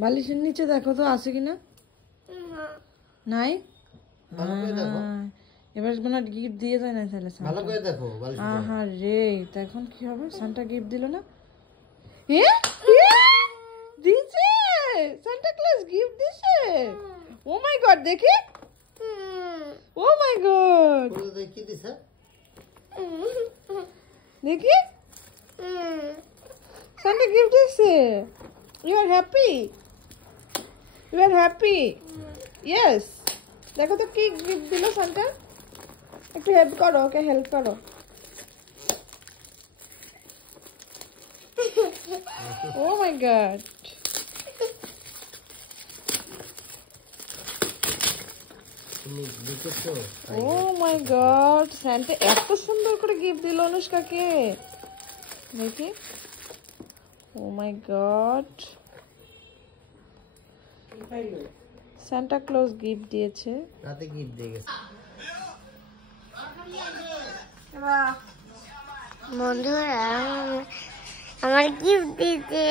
বালিশের নিচে দেখো তো আছে কিনা। নাই, এবার মানে গিফট দিয়ে দেয় না তাহলে। ভালো করে দেখো। আহা রে, এখন কি হবে? সান্টা গিফট দিল না। দিছে, সান্টা ক্লজ গিফট দিছে। ও মাই গড, দেখি। ও মাই গড, কি দিছে দেখি। সান্টা গিফট দিছে। You are happy? You are happy? Yes. দেখো তো কি গিফট দিল সান্টা। একটু হেল্প করো, ওকে হেল্প করো। ও মাই গড, ও মাই গড, সান্টা এত সুন্দর করে গিফট দিল অনুষ্কাকে। দেখি। ও মাই গড, সান্টা ক্লজ গিফট দিয়েছে। রাতে গিফট দিয়ে গেছে। বন্ধুরা আমার গিফট দিতে